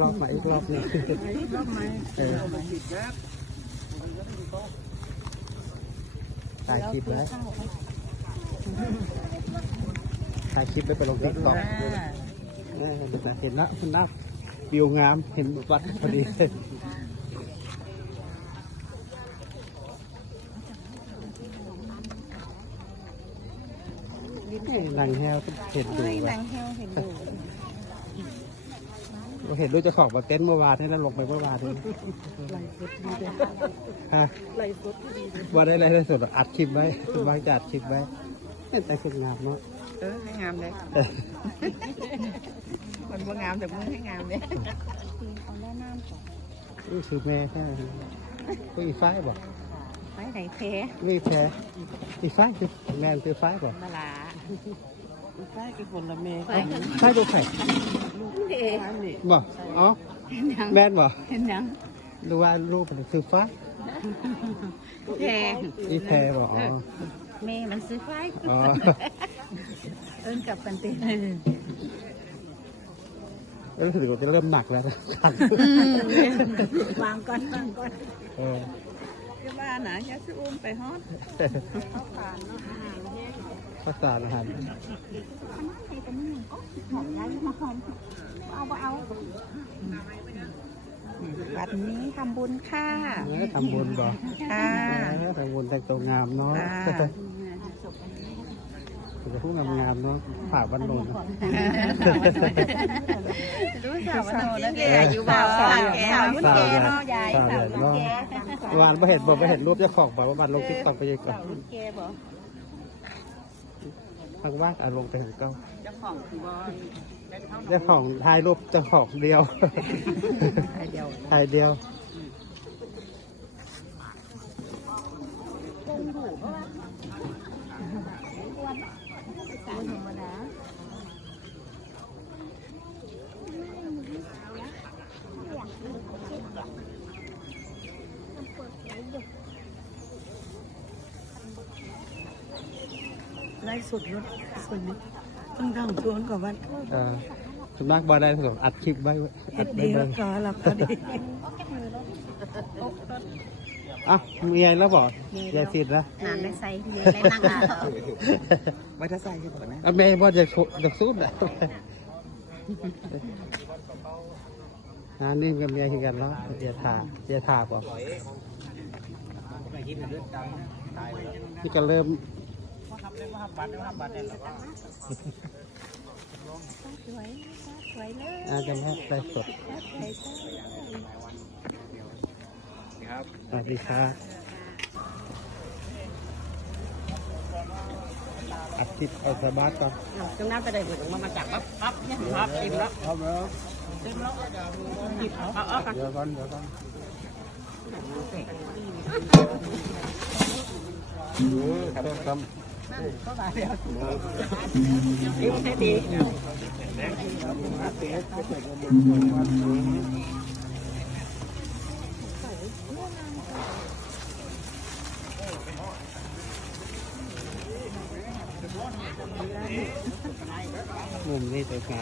รอบมาอีกรอบหนึงรอบไหมเออถ่ายคลิปไว้ถ่ายคลิปไว้ไปลงติ๊กต็อกเห็นแล้วคุณนักวิวงามเห็นวัดพอดีนางแฮวเห็นดูไม่ว่ะนางเฮลเห็นอยู่ เราเห็นด้วยเจะของมาเต้นท์เมื่อวานนี่นั่นลงไปเมื่อวานนี่ไหลฟุดดีเลยฮะไหลฟุดดีเลยว่าได้ไรได้สุดอัดคลิปไว้บางจะอัดคลิปไว้เห็นแต่คืองามเนาะเออให้งามเลยมันว่างามแต่มึงให้งามเลยเอาแม่น้ำก่อนนี่คือแม่ใช่ไหมก็อีฟ้ายบอกไปไหนเพนี่แท้อีฟ้ายคือแม่คือฟ้ายบอกมาลา ใช่กี่คนละเมย์ฟ้ายดูไข่ เด็กนี่บอกอ๋อเห็นยังแม่นบอกเห็นยังดูว่ารูปมันคือฟ้ายเพอีแท้บอกอ๋อเมย์มันซื้อไฟอ๋อเอิ้นกับกันเต็มรู้สึกว่าจะเริ่มหนักแล้วนะวางก่อนวางก่อนเออจะว่านะอยากจะอุ้มไปฮอดภาษาอาหารวั ดนี้ทำบุญค่ะทำบุญบอกค่ะทำบุญแต่งตัวงามเนาะจะพูดงามๆเนาะฝากวันโนนรู้สาวโนแล้วเดี๋ยวอยู่บ่าวสาวแกสาวแกเนาะยายสาวแกวานไม่เห็นบอกไม่เห็นรูปเจ้าของบอกว่าวันลงติ๊กต็อกไปยังก่อนสาวแก่บ่ทางว่าอาลงไปเห็นกล้อง จ้าของคือบ่เจ้าของถ่ายรูปเจ้าของเดียวไอเดียวถ่ายเดียวธรรมดาไล่สุดรถส่วนนี้ ต้องทำตัวก่อนวันเอ่อสำนักบอได้ผมอัดคลิปไว้เฮ็ดไว้ดีเบิ่แล้งวก็หลับก็ดีอะมีอะไรแล้วบอกยายสิทธิ์นะนานได้ใส่เยอะได้นั่งอะไว้ถ้าใส่กันก่อนนะอะแม่บอกจะชุจะสู้นะอ่านี่กับเมียคือกันเนาะเจียทาเจียทาบอกนี่ก็เริ่ม สวยสวยเลยอาจจะแม่ได้สดสวยสวัสดีครับอัดคลิปเอาสบาร์ก่อนจังนั้นไปได้เบิดมามาจากปั๊บปั๊บเนี่ยปั๊บอิ่มแล้วเอาแล้วอิ่มแล้วหยิบเอาเอากันเดี๋ยวก่อนเดี๋ยวก่อนครับ อิ่มแค่